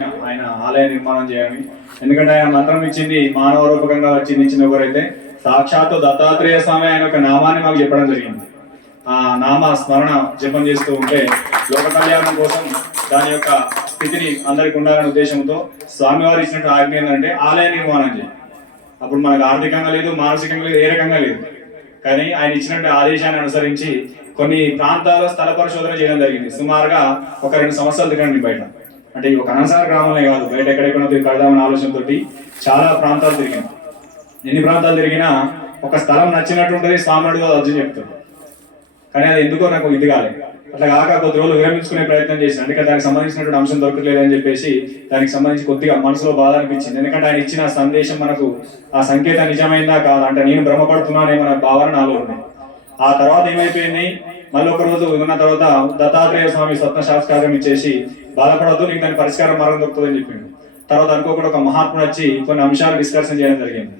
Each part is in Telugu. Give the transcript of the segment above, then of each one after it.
ఆయన ఆలయ నిర్మాణం చేయాలి. ఎందుకంటే ఆయన మంత్రం ఇచ్చింది మానవ రూపకంగా వచ్చింది ఇచ్చిన ఎవరైతే సాక్షాత్తు దత్తాత్రేయ స్వామి ఆయన ఒక నామాన్ని మాకు చెప్పడం జరిగింది. ఆ నామ స్మరణ జపం చేస్తూ ఉంటే లోక కళ్యాణం కోసం దాని యొక్క స్థితిని అందరికి ఉండాలనే ఉద్దేశంతో స్వామివారు ఇచ్చినట్టు ఆజ్ఞ ఏంటంటే ఆలయ నిర్మాణం చేయాలి. అప్పుడు మనకు ఆర్థికంగా లేదు మానసికంగా లేదు ఏ రకంగా లేదు. కానీ ఆయన ఇచ్చినట్టు ఆదేశాన్ని అనుసరించి కొన్ని ప్రాంతాల్లో స్థల పరిశోధన చేయడం జరిగింది. సుమారుగా ఒక రెండు సంవత్సరాలు తిరగండి బయట. అంటే ఒక అనసార గ్రామంలో కాదు బయట ఎక్కడెక్కడో తిరిగి కడదామని ఆలోచనతో చాలా ప్రాంతాలు తిరిగాను ఎన్ని ప్రాంతాలు తిరిగినా ఒక స్థలం నచ్చినట్టు ఉంటుంది స్వామినుడిగా అర్జున్ చెప్తాడు. కానీ అది ఎందుకో నాకు ఇది కాలేదు అట్లా కాక కొద్ది రోజులు విరమించుకునే ప్రయత్నం చేసిన అందుకే దానికి సంబంధించినటువంటి అంశం దొరకలేదని అని చెప్పేసి దానికి సంబంధించి కొద్దిగా మనసులో బాధ అనిపించింది. ఎందుకంటే ఆయన ఇచ్చిన సందేశం మనకు ఆ సంకేతం నిజమైందా కాదా అంటే నేను భ్రమపడుతున్నానేమన్న భావన నాలో ఆ తర్వాత ఏమైపోయింది? మళ్ళీ ఒక రోజు ఉన్న తర్వాత దత్తాత్రేయ స్వామి స్వప్న శాస్త్రం ఇచ్చేసి బాధపడద్దు నీకు దాని పరిష్కారం మార్గం దొరుకుతుందని చెప్పిండు. తర్వాత అనుకోకుండా ఒక మహాత్ముడు వచ్చి కొన్ని అంశాలు డిస్కషన్ చేయడం జరిగింది.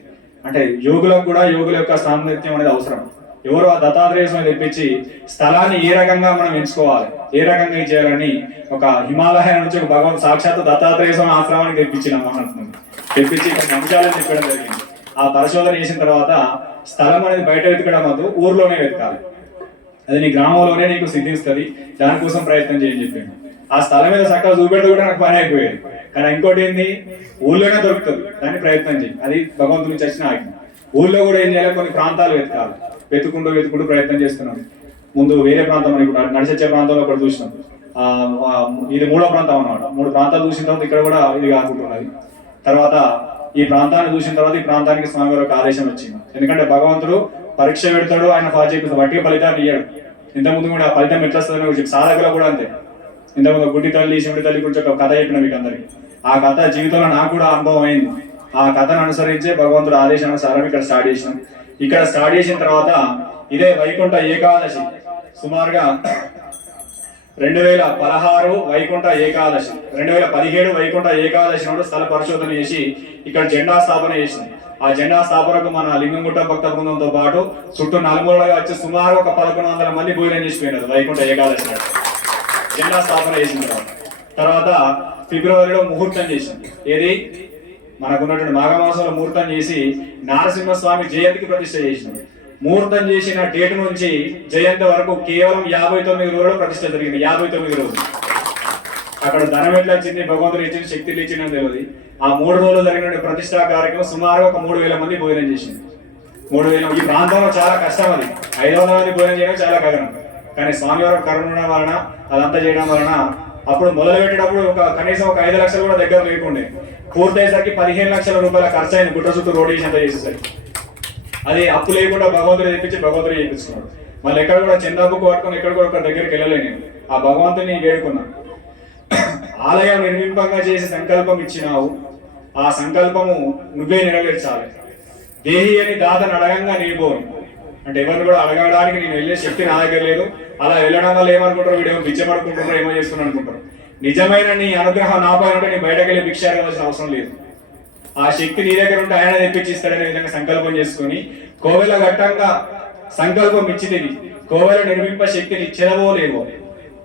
అంటే యోగులకు కూడా యోగుల యొక్క సాన్నిధ్యం అనేది అవసరం. ఎవరు ఆ దత్తాత్రేయ స్వామి తెప్పించి స్థలాన్ని ఏ రకంగా మనం ఎంచుకోవాలి ఏ రకంగా చేయాలని ఒక హిమాలయ నుంచి ఒక భగవంతు సాక్షాత్ దత్తాత్రేయ స్వామి ఆశ్రమానికి తెప్పించిన మహాత్ముడు. తెప్పించి కొన్ని అంశాలను చెప్పడం జరిగింది. ఆ పరిశోధన చేసిన తర్వాత స్థలం అనేది బయట వెతకడం వద్దు ఊర్లోనే వెతకాలి. అది నీ గ్రామంలోనే నీకు సిద్ధిస్తుంది దానికోసం ప్రయత్నం చేయని చెప్పింది ఆ స్థలం మీద చక్కగా చూపెడితే కూడా నాకు పని అయిపోయేది. కానీ ఇంకోటి ఏంది? ఊళ్ళోనే దొరుకుతుంది. దాన్ని ప్రయత్నం చేయి. అది భగవంతుడి నుంచి వచ్చిన ఆజ్ఞ. ఊళ్ళో కూడా ఏం చేయాలి? కొన్ని ప్రాంతాలు వెతకాలి. వెతుకుంటూ వెతుకుంటూ ప్రయత్నం చేస్తున్నాం. ముందు వేరే ప్రాంతం అని ఇప్పుడు నడిచొచ్చే ప్రాంతంలో కూడా చూసినాం. ఇది మూడో ప్రాంతం అన్నమాట. మూడు ప్రాంతాలు చూసిన తర్వాత ఇక్కడ కూడా ఇది కాకుంటున్నది తర్వాత ఈ ప్రాంతాన్ని చూసిన తర్వాత ఈ ప్రాంతానికి స్వామివారి ఒక ఆదేశం వచ్చింది. ఎందుకంటే భగవంతుడు పరీక్ష పెడతాడు ఆయన ఫాల్ చేపిస్తాడు. వట్టి ఫలితాన్ని ఇయ్యాడు. ఇంతకుముందు కూడా ఆ ఫలితం ఎట్లా వస్తుందని చెప్పి సాధకులు కూడా అంతే. ఇంతకుముందు గుడ్డి తల్లి శివుడి తల్లి గురించి ఒక కథ చెప్పిన మీకు అందరికి. ఆ కథ జీవితంలో నాకు కూడా అనుభవం అయింది. ఆ కథను అనుసరించే భగవంతుడు ఆదేశానుసారం ఇక్కడ స్టార్ట్ చేసినాం. ఇక్కడ స్టార్ట్ చేసిన తర్వాత ఇదే వైకుంఠ ఏకాదశి. సుమారుగా రెండు వేల పదహారు వైకుంఠ ఏకాదశి. రెండు వేల పదిహేడు వైకుంఠ ఏకాదశి నాడు స్థల పరిశోధన చేసి ఇక్కడ జెండా స్థాపన చేసింది ఆ జెండా స్థాపనకు మన లింగంగుట్ట భక్త బృందంతో పాటు చుట్టూ నలుమూలగా వచ్చి సుమారు ఒక పదకొండు వందల మంది భోజనం చేసిపోయినారు వైకుంఠ ఏకాదశి నాడు. జిల్లా స్థాపన చేసిన తర్వాత తర్వాత ఫిబ్రవరిలో ముహూర్తం చేసింది. ఏది? మనకున్నటువంటి మాఘమాసంలో ముహూర్తం చేసి నారసింహస్వామి జయంతికి ప్రతిష్ట చేసింది. ముహూర్తం చేసిన డేట్ నుంచి జయంతి వరకు కేవలం యాభై తొమ్మిది రోజులు ప్రతిష్ట జరిగింది. యాభై తొమ్మిది రోజులు. అక్కడ ధనం ఎట్లా వచ్చింది భగవంతుడు ఇచ్చింది శక్తులు ఇచ్చిన తెలియదు. ఆ మూడు రోజులు జరిగిన ప్రతిష్టా కార్యక్రమం సుమారు ఒక మూడు వేల మంది భోజనం చేసింది. మూడు వేల ఈ ప్రాంతంలో చాలా కష్టం అది. ఐదు వందల మంది భోజనం చేయడం చాలా కఠినం కానీ స్వామివారి కరుణ ఉండడం వలన అదంతా చేయడం వలన అప్పుడు మొదలు పెట్టేటప్పుడు ఒక కనీసం ఒక ఐదు లక్షలు కూడా దగ్గర లేకుండే. పూర్తయ్యేసరికి పదిహేను లక్షల రూపాయల ఖర్చు అయింది గుట్ట చుట్టూ రోడ్ వేసి అంతా చేసేసరికి. అది అప్పు లేకుండా భగవంతుడు చెప్పించి భగవంతుడు చేయించుకున్నాడు. మళ్ళీ ఎక్కడ కూడా చందాబుకు పట్టుకుని ఎక్కడ కూడా ఒక దగ్గరికి వెళ్ళలే నేను. ఆ భగవంతుని వేడుకున్నాను ఆలయం నిర్మింపంగా చేసి సంకల్పం ఇచ్చినావు. ఆ సంకల్పము నువ్వే నెరవేర్చాలి. దేహి అని దాతను అడగంగా నీబోను అంటే ఎవరిని కూడా అడగడానికి నేను వెళ్ళే శక్తి నా దగ్గర లేదు. అలా వెళ్ళడం వల్ల ఏమనుకుంటారు? వీడేమో బిచ్చమనుకుంటున్నారు ఏమో చేస్తున్నారు అనుకుంటారు. నిజమైన నీ అనుగ్రహం నాపై ఉంటే నీ బయటకు వెళ్ళి భిక్ష అడగవలసిన అవసరం లేదు. ఆ శక్తి నీ దగ్గర ఉంటే ఆయన తెప్పించిస్తాడనే విధంగా సంకల్పం చేసుకుని కోవెల ఘట్టంగా సంకల్పం ఇచ్చింది కోవెల నిర్మింప శక్తిని ఇచ్చేదవో లేవో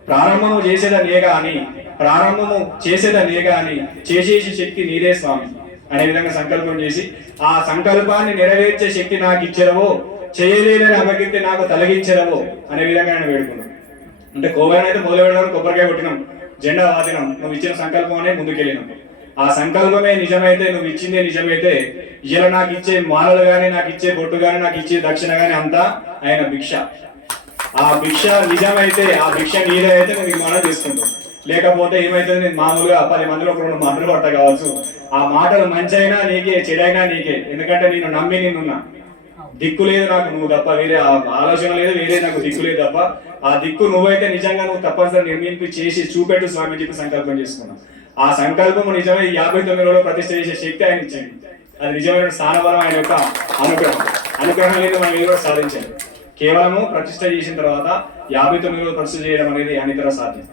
ప్రారంభము చేసేదా నేగా అని ప్రారంభము చేసేదా నేగా అని చేసేసి శక్తి నీదే స్వామి. అనే విధంగా సంకల్పం చేసి ఆ సంకల్పాన్ని నెరవేర్చే శక్తి నాకు ఇచ్చేదవో చేయలేదని అమగితే నాకు తొలగించడవో అనే విధంగా ఆయన వేడుకున్నాం అంటే కోవెల అయితే మొదలు పెడదాం కొబ్బరికాయ కొట్టినాం జెండా వాదినాం నువ్వు ఇచ్చిన సంకల్పం అనే ముందుకెళ్ళినాం. ఆ సంకల్పమే నిజమైతే నువ్వు ఇచ్చిందే నిజమైతే ఇలా నాకు ఇచ్చే మాలలు కానీ నాకు ఇచ్చే బొట్టు కానీ నాకు ఇచ్చే దక్షిణ కానీ అంతా ఆయన భిక్ష. ఆ భిక్ష నిజమైతే ఆ భిక్ష నీదే అయితే నువ్వు మనం తీసుకుంటావు లేకపోతే ఏమైతే మామూలుగా పది మందిలో ఒక రెండు మాటలు పడతా కావచ్చు. ఆ మాటలు మంచి అయినా నీకే చెడైనా నీకే. ఎందుకంటే నేను నమ్మి నిన్నున్నా. దిక్కు లేదు నాకు నువ్వు తప్ప వేరే ఆ ఆలోచన లేదు వేరే నాకు దిక్కు లేదు తప్ప. ఆ దిక్కు నువ్వైతే నిజంగా నువ్వు తప్పనిసరి నిర్మింపు చేసి చూపెట్టు స్వామి చెప్పి సంకల్పం చేసుకున్నావు. ఆ సంకల్పం నిజమే యాభై తొమ్మిది రోజులు ప్రతిష్ట చేసే శక్తి ఆయన ఇచ్చింది. అది నిజమైన స్థానబలం ఆయన యొక్క అనుగ్రహం. అనుగ్రహం లేదు మనం ఏదో సాధించాలి. కేవలము ప్రతిష్ట చేసిన తర్వాత యాభై తొమ్మిది రోజులు ప్రతిష్ట చేయడం అనేది అనితర సాధ్యం.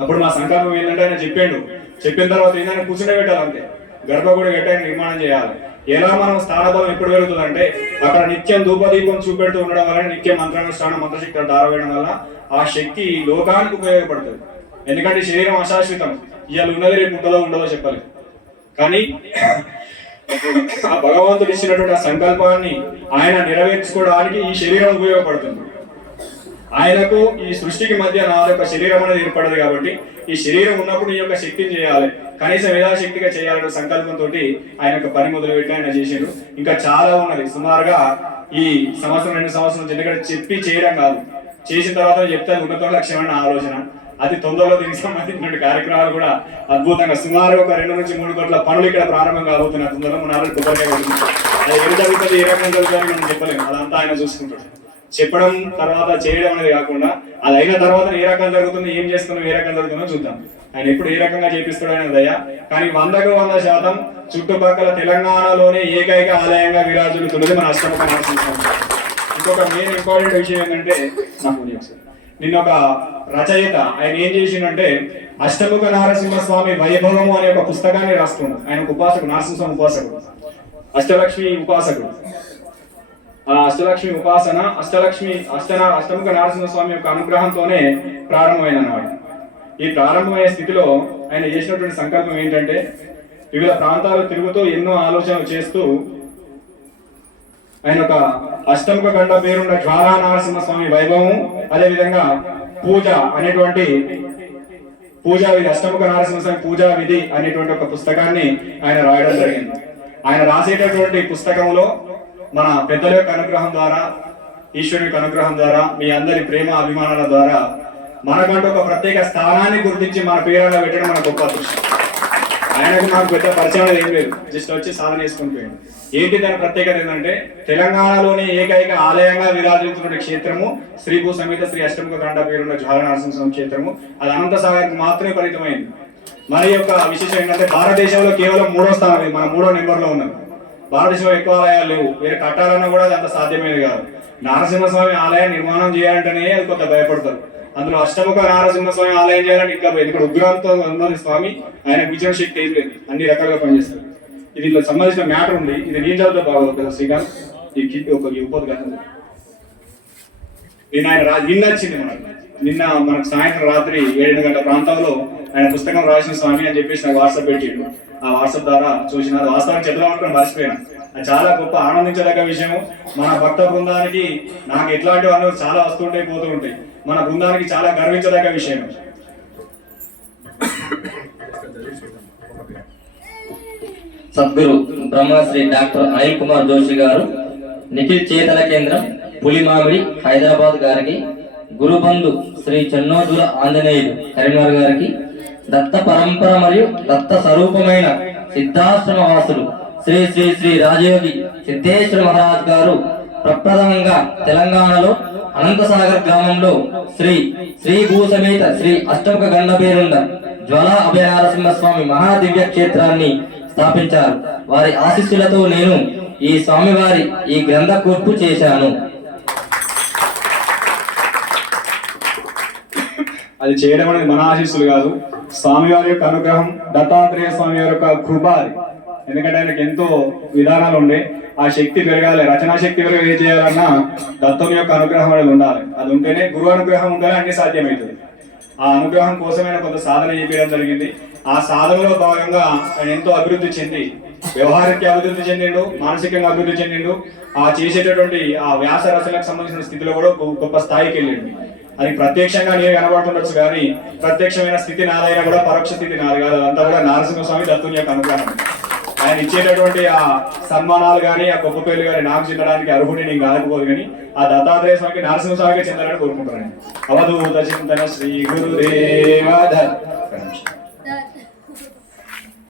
అప్పుడు మా సంకల్పం ఏంటంటే ఆయన చెప్పాడు. చెప్పిన తర్వాత ఏంటంటే కూర్చుండే పెట్టాలంతే గర్భగుడి గట్ట నిర్మాణం చేయాలి. ఎలా మనం స్థానబలం ఎప్పుడు పెరుగుతుందంటే అక్కడ నిత్యం ధూపదీపం చూపెడుతూ ఉండడం వల్ల నిత్యం మంత్రానుష్ఠానం మంత్రశక్తి దారవేయడం వల్ల ఆ శక్తి లోకానికి ఉపయోగపడుతుంది. ఎందుకంటే శరీరం అశాశ్వతం. ఇవాళ ఉన్నది రేపు ఉంటుందో ఉండదో చెప్పాలి. కానీ ఆ భగవంతుడు ఇచ్చినటువంటి ఆ సంకల్పాన్ని ఆయన నెరవేర్చుకోవడానికి ఈ శరీరం ఉపయోగపడుతుంది. ఆయనకు ఈ సృష్టికి మధ్య నా యొక్క శరీరం అనేది ఏర్పడదు కాబట్టి ఈ శరీరం ఉన్నప్పుడు ఈ యొక్క శక్తిని చేయాలి. కనీసం యథాశక్తిగా చేయాలనే సంకల్పంతో ఆయన యొక్క పని మొదలు పెట్టి ఆయన చేసిండు. ఇంకా చాలా ఉన్నది. సుమారుగా ఈ సంవత్సరం రెండు సంవత్సరం ఎందుకంటే చెప్పి చేయడం కాదు. చేసిన తర్వాత చెప్తే అది ఉన్నత లక్ష్యమైన ఆలోచన. అతి తొందరలో దీనికి సంబంధించిన కార్యక్రమాలు కూడా అద్భుతంగా సుమారు ఒక రెండు నుంచి మూడు కోట్ల పనులు ఇక్కడ ప్రారంభం కాబోతున్నాయి. తొందరలో మన ఆరోగ్య అది ఏం జరుగుతుంది ఏ రకంగా జరుగుతుంది మనం చెప్పలేము. అదంతా ఆయన చూసుకుంటాడు. చెప్పడం తర్వాత చేయడం అనేది కాకుండా అది అయిన తర్వాత ఏ రకం జరుగుతుంది ఏం చేస్తున్నాం ఏ రకం జరుగుతుందో చూద్దాం. ఆయన ఎప్పుడు ఏ రకంగా చేపిస్తాడు ఆయన దయ. కానీ వందకు వంద శాతం చుట్టుపక్కల తెలంగాణలోనే ఏకైక ఆలయంగా విరాజులుతున్నది మన అష్టముఖ ఇంకొక మెయిన్ ఇంపార్టెంట్ విషయం ఏంటంటే నాకు నిన్న ఒక రచయిత ఆయన ఏం చేసిండంటే అష్టముఖ నారసింహస్వామి వైభవము అనే ఒక పుస్తకాన్ని రాస్తున్నాడు ఆయన ఉపాసకుడు నారసింహస్వామి ఉపాసకుడు. అష్టలక్ష్మి ఉపాసకుడు. అష్టలక్ష్మి ఉపాసన అష్టలక్ష్మి అష్టన అష్టముఖ నరసింహస్వామి యొక్క అనుగ్రహంతోనే ప్రారంభమైన అన్నమాట ఈ ప్రారంభమయ్యే స్థితిలో ఆయన చేసినటువంటి సంకల్పం ఏంటంటే వివిధ ప్రాంతాలు తిరుగుతూ ఎన్నో ఆలోచనలు చేస్తూ ఆయన ఒక అష్టముఖ గండ పేరున్న జ్వాలా నరసింహ స్వామి వైభవం అదేవిధంగా పూజ అనేటువంటి పూజా విధి అష్టముఖ నరసింహ స్వామి పూజా విధి అనేటువంటి ఒక పుస్తకాన్ని ఆయన రాయడం జరిగింది. ఆయన రాసేటటువంటి పుస్తకంలో మన పెద్దల యొక్క అనుగ్రహం ద్వారా ఈశ్వరుని యొక్క అనుగ్రహం ద్వారా మీ అందరి ప్రేమ అభిమానాల ద్వారా మనకంటూ ఒక ప్రత్యేక స్థానాన్ని గుర్తించి మన పేరుగా పెట్టడం మన గొప్ప అదృష్టం. ఆయనకు నాకు పెద్ద పరిచయం ఏం లేదు. జస్ట్ వచ్చి సాధన చేసుకుని పోయింది ఏంటి దాని ప్రత్యేకత ఏంటంటే తెలంగాణలోని ఏకైక ఆలయంగా విరాజిల్లుతున్న క్షేత్రము శ్రీ భూ సమేత శ్రీ అష్టముఖ గంట పేరున్న జ్వాల నరసింహస్వామి క్షేత్రము. అది అనంత సాగర్కి మాత్రమే పరిమితమైంది. మరి యొక్క విశేషం ఏంటంటే భారతదేశంలో కేవలం మూడో స్థానం మన మూడో నెంబర్లో ఉన్నది. భారతదేశంలో ఎక్కువ ఆలయాలు లేవు. వేరే కట్టాలన్నా కూడా అది అంత సాధ్యమేది కాదు. నారసింహస్వామి ఆలయం నిర్మాణం చేయాలంటేనే అది కొంత భయపడతారు. అందులో అష్టముఖ నారసింహస్వామి ఆలయం చేయాలని ఇంకా ఇక్కడ ఉగ్రంతో ఉన్నది స్వామి ఆయన విజయ శక్తి ఏం లేదు. అన్ని రకాలుగా పనిచేస్తారు. ఇది ఇందులో సంబంధించిన మ్యాటర్ ఉంది. ఇది నేను చదువుతా బాగోదు కదా శ్రీకాంత్ ఈ కిట్ ఒక ఇవ్వదు కదా నిన్న ఆయన నిన్న వచ్చింది మనకు. నిన్న మనకు సాయంత్రం రాత్రి ఏడు గంటల ప్రాంతంలో ఆయన పుస్తకం రాసిన స్వామి అని చెప్పేసి నాకు వాట్సాప్ పెట్టిండు. ఆ వాట్సాప్ ద్వారా చూసిన వాస్తవానికి వాస్తవాన్ని చెప్దాం అనుకుని మర్చిపోయాను. అది చాలా గొప్ప ఆనందించదగ్గ విషయం మన భక్త బృందానికి నాకు ఎట్లాంటి వాళ్ళు చాలా వస్తుంటాయి పోతూ ఉంటాయి మన బృందానికి చాలా గర్వించదగ్గ విషయం సద్గురు బ్రహ్మశ్రీ డాక్టర్ అనిల్ కుమార్ జోషి గారు నిఖిల్ చేతన కేంద్రం పులిమామిడి హైదరాబాద్ గారికి గురుబంధు శ్రీ చెన్నోజుల ఆంజనేయులు కరీంనగర్ గారికి దత్త పరంపర మరియు దత్త స్వరూపమైన సిద్ధాశ్రమ వాసులు శ్రీ శ్రీ శ్రీ రాజయోగి సిద్ధేశ్వర మహారాజ్ గారు ప్రప్రథమంగా తెలంగాణలో అనంతసాగర్ గ్రామంలో శ్రీ శ్రీ భూసమేత శ్రీ అష్టముఖ గండ పేరున్న జ్వల అభయనారసింహస్వామి మహాదివ్య క్షేత్రాన్ని స్థాపించారు. వారి ఆశీస్సులతో నేను ఈ స్వామివారి ఈ గ్రంథ కూర్పు చేశాను. అది చేయడం అనేది మన ఆశీస్సులు కాదు. స్వామివారి యొక్క అనుగ్రహం దత్తాత్రేయ స్వామి వారి యొక్క కృప అది ఎందుకంటే ఆయనకి ఎంతో విధానాలు ఉండే. ఆ శక్తి పెరగాలి రచనా శక్తి పెరగ ఏం చేయాలన్నా దత్తం యొక్క అనుగ్రహం అనేది ఉండాలి. అది ఉంటేనే గురువు అనుగ్రహం ఉంటేనే అన్ని సాధ్యమవుతుంది. ఆ అనుగ్రహం కోసమైన కొంత సాధన చేయడం జరిగింది. ఆ సాధనలో భాగంగా ఆయన ఎంతో అభివృద్ధి చెంది వ్యవహారానికి అభివృద్ధి చెందిండు మానసికంగా అభివృద్ధి చెందిండు. ఆ చేసేటటువంటి ఆ వ్యాస రచనకు సంబంధించిన స్థితిలో కూడా గొ- గొప్ప స్థాయికి వెళ్ళిండు. అది ప్రత్యక్షంగా నేను కనబడుతుండొచ్చు కానీ ప్రత్యక్షమైన స్థితి నాదైనా కూడా పరోక్ష స్థితి నాది కాదు. అదంతా కూడా నారసింహస్వామి దత్తుని యొక్క అనుగ్రహం. ఆయన ఇచ్చేటటువంటి ఆ సన్మానాలు కానీ ఆ గొప్ప పేర్లు కానీ నాకు చెందడానికి అర్హుడిని నేను కాకపోదు కానీ ఆ దత్తాత్రేయ స్వామికి నరసింహస్వామికి చెందాలని కోరుకుంటున్నాను. అవధూత చింతన శ్రీ గురుదేవ